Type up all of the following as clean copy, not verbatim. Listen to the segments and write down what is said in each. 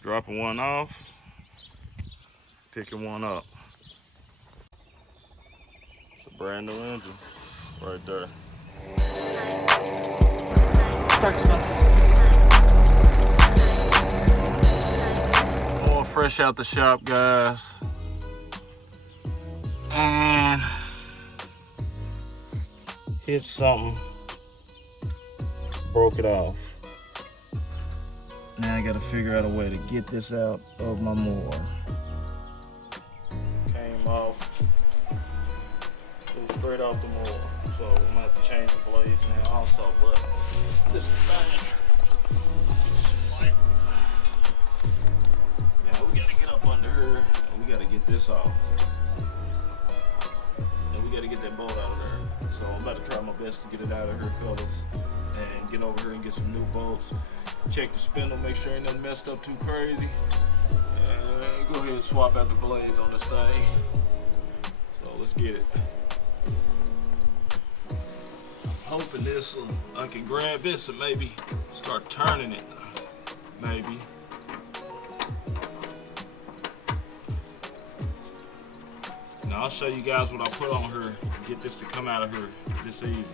Dropping one off, picking one up. It's a brand new engine right there. Start smoking. More fresh out the shop, guys. And hit something, broke it off. Now I gotta figure out a way to get this out of my mower. Came off, flew straight off the mower. So I'm gonna have to change the blades now also, but this thing, yeah, we gotta get up under her and we gotta get this off. And we gotta get that bolt out of there. So I'm about to try my best to get it out of her, fellas, and get over here and get some new bolts. Check the spindle, make sure ain't nothing messed up too crazy. And go ahead and swap out the blades on this thing. So let's get it. I'm hoping I can grab this and maybe start turning it. Maybe. Now I'll show you guys what I put on her to get this to come out of her this easy.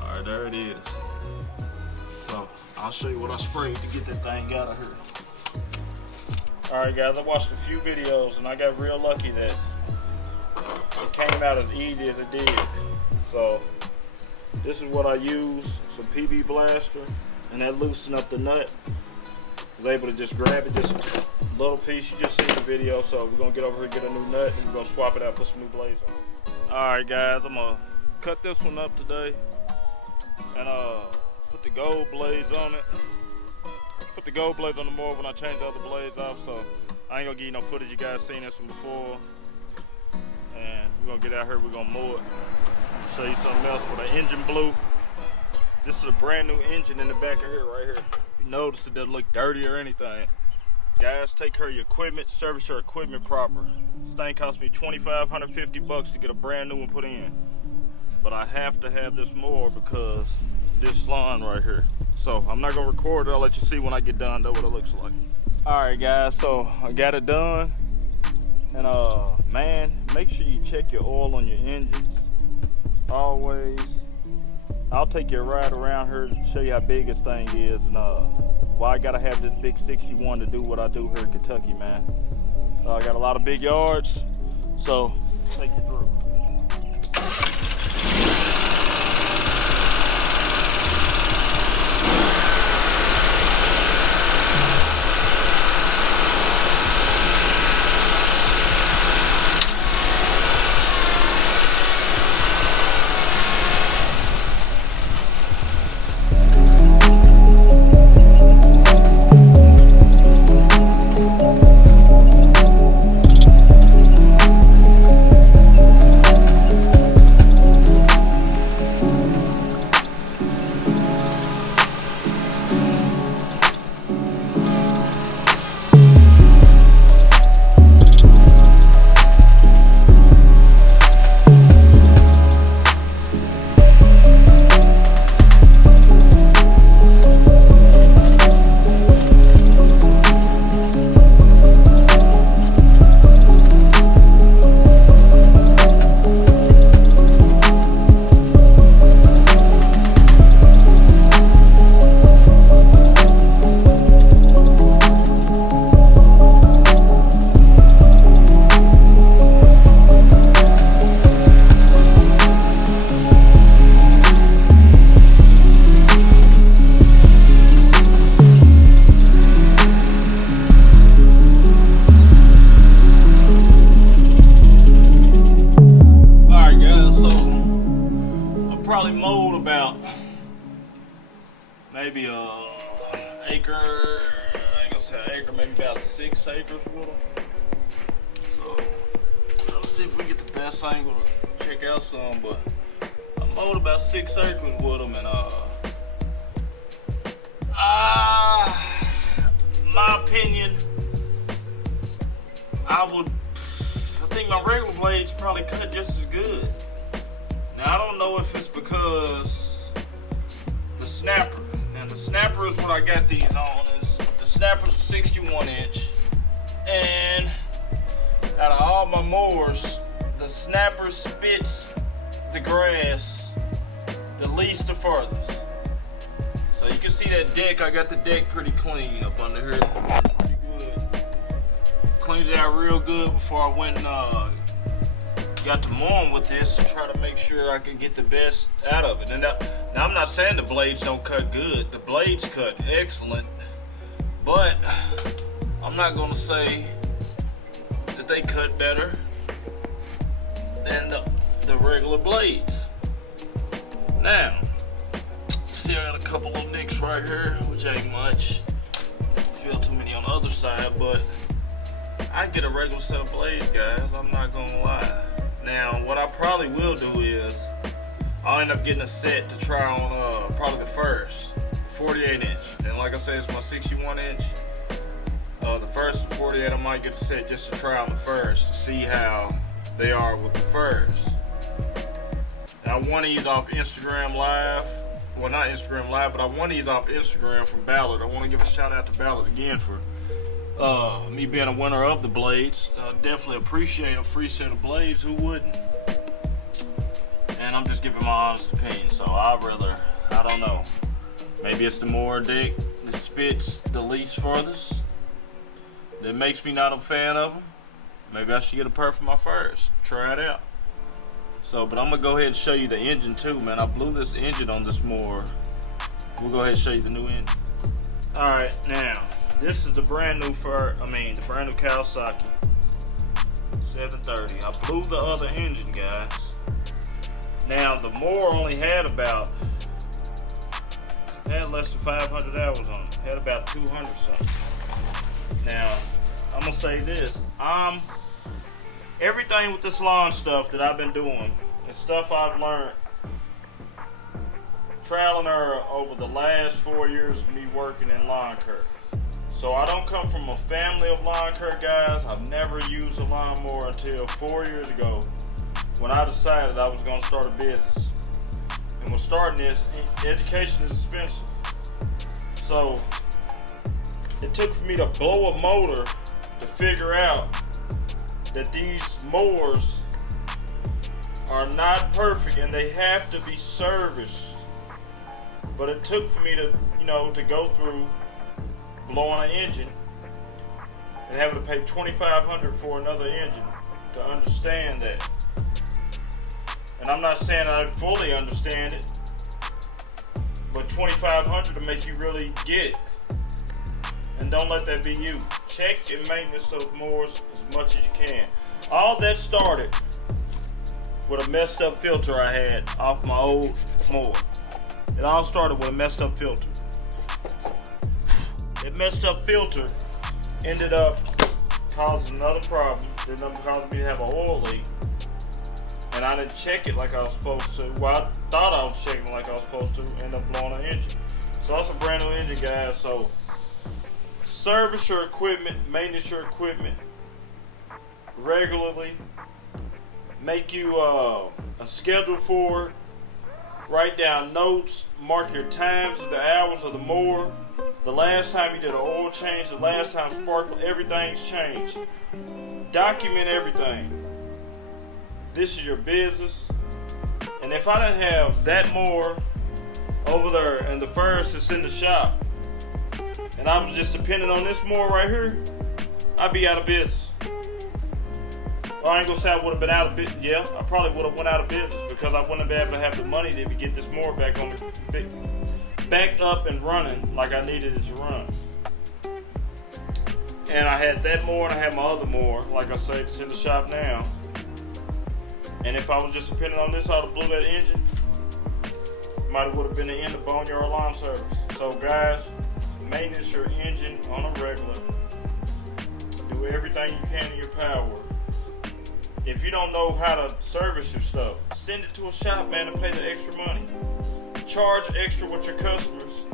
Alright, there it is. So I'll show you what I sprayed to get that thing out of her. Alright guys, I watched a few videos and I got real lucky that it came out as easy as it did. So this is what I use, some PB Blaster, and that loosened up the nut. I was able to just grab it, just a little piece. You just seen the video, so we're gonna get over here, get a new nut, and we're gonna swap it out, put some new blades on. Alright guys, I'm gonna cut this one up today and put the gold blades on it. Put the gold blades on the mower when I change the other blades off, so I ain't gonna give you no footage. You guys seen this one before. And we're gonna get out here, we're gonna mow it. I'll show you something else with an engine blue. This is a brand new engine in the back of here, right here. If you notice, it doesn't look dirty or anything. Guys, take care of your equipment, service your equipment proper. This thing cost me $2,500, $150 to get a brand new one put in. But I have to have this mower because this line right here. So I'm not gonna record it, I'll let you see when I get done though what it looks like. Alright guys, so I got it done. And man, make sure you check your oil on your engines. Always. I'll take you a ride around here to show you how big this thing is and why I gotta have this big 61 to do what I do here in Kentucky, man. I got a lot of big yards, so I'll take you through. Maybe a acre, I ain't gonna say an acre, maybe about 6 acres with them. So let's see if we get the best angle to check out some, but I mowed about 6 acres with them, and my opinion, I I think my regular blades probably cut just as good. Now I don't know if it's because the snapper. Now the snapper is what I got these on. The snapper's 61 inch, and out of all my mowers, the snapper spits the grass the least the furthest. So you can see that deck. I got the deck pretty clean up under here. Pretty good. Cleaned it out real good before I went and got to mowing with this to try to make sure I could get the best out of it. And now I'm not saying the blades don't cut good. The blades cut excellent, but I'm not gonna say that they cut better than the regular blades. Now, see, I got a couple of nicks right here, which ain't much. Feel too many on the other side, but I get a regular set of blades, guys. I'm not gonna lie. Now, what I probably will do is I'll end up getting a set to try on probably the first 48 inch. And like I said, it's my 61 inch. The first 48, I might get a set just to try on the first to see how they are with the first. Now, I won these off Instagram Live. Well, not Instagram Live, but I won these off Instagram from Ballard. I want to give a shout out to Ballard again for me being a winner of the blades. Definitely appreciate a free set of blades. Who wouldn't? And I'm just giving my honest opinion. So I don't know. Maybe it's the mower deck that spits the least furthest that makes me not a fan of them. Maybe I should get a pair for my first. Try it out. So, but I'm gonna go ahead and show you the engine too, man. I blew this engine on this mower. We'll go ahead and show you the new engine. All right, now this is the brand new the brand new Kawasaki 730. I blew the other engine, guys. Now the mower only had less than 500 hours on it. Had about 200 something. Now I'm gonna say this: everything with this lawn stuff that I've been doing is stuff I've learned trial and error over the last 4 years of me working in lawn care. So I don't come from a family of lawn care guys. I've never used a lawnmower until 4 years ago when I decided I was going to start a business. And when starting this, education is expensive. So it took for me to blow a motor to figure out that these mowers are not perfect and they have to be serviced. But it took for me to go through blowing an engine and having to pay $2,500 for another engine to understand that. And I'm not saying I fully understand it, but $2,500 to make you really get it. And don't let that be you. Check and maintenance those mowers as much as you can. All that started with a messed up filter I had off my old mower. It all started with a messed up filter. That messed up filter ended up causing another problem. It ended up causing me to have an oil leak. And I didn't check it like I was supposed to. Well, I thought I was checking it like I was supposed to. End up blowing an engine. So that's a brand new engine, guys. So service your equipment, maintenance your equipment regularly. Make you a schedule for it. Write down notes, mark your times, the hours of the mower, the last time you did an oil change, the last time sparkle, everything's changed. Document everything. This is your business. And if I didn't have that mower over there and the first that's in the shop, and I was just depending on this mower right here, I'd be out of business. Well, I ain't gonna say I would have been out of business. Yeah, I probably would have went out of business because I wouldn't have been able to have the money to get this mower back up and running like I needed it to run. And I had that mower and I had my other mower, like I said, it's in the shop now. And if I was just depending on this, I would have blew that engine. Might have would have been the end of Boneyard Lawn Service. So guys, maintenance your engine on a regular. Do everything you can in your power. If you don't know how to service your stuff, send it to a shop, man, and pay the extra money. Charge extra with your customers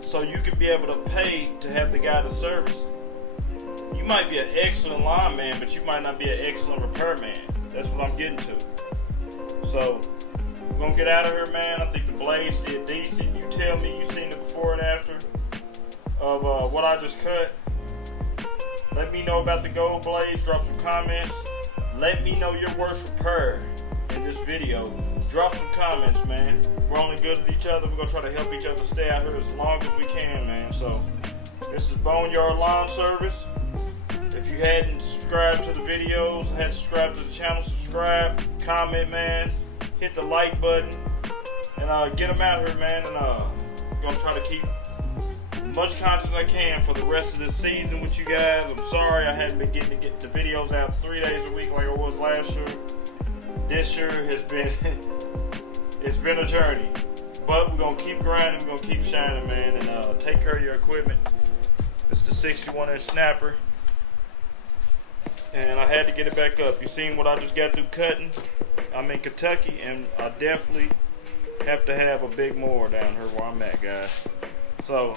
so you can be able to pay to have the guy to service. You You might be an excellent lineman, but you might not be an excellent repairman. That's what I'm getting to. So, we're gonna get out of here, man. I think the blades did decent. You tell me you seen the before and after of what I just cut. Let me know about the gold blades. Drop some comments. Let me know your worst repair in this video. Drop some comments, man. We're only good with each other. We're gonna try to help each other stay out here as long as we can, man. So, this is Boneyard Lawn Service. If you hadn't subscribed to the videos, hadn't subscribed to the channel, subscribe, comment, man. Hit the like button, and get them out here, man. And gonna try to keep as much content I can for the rest of this season with you guys. I'm sorry I hadn't been getting to get the videos out 3 days a week like I was last year. This year has been it's been a journey, but we're gonna keep grinding, we're gonna keep shining, man, and take care of your equipment. It's the 61-inch snapper, and I had to get it back up. You seen what I just got through cutting? I'm in Kentucky, and I definitely have to have a big mower down here where I'm at, guys. So,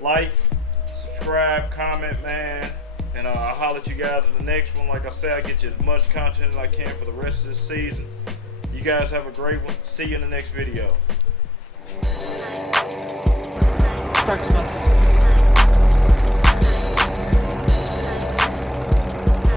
like, subscribe, comment, man, and I'll holler at you guys in the next one. Like I said, I get you as much content as I can for the rest of this season. You guys have a great one. See you in the next video. Start smoking.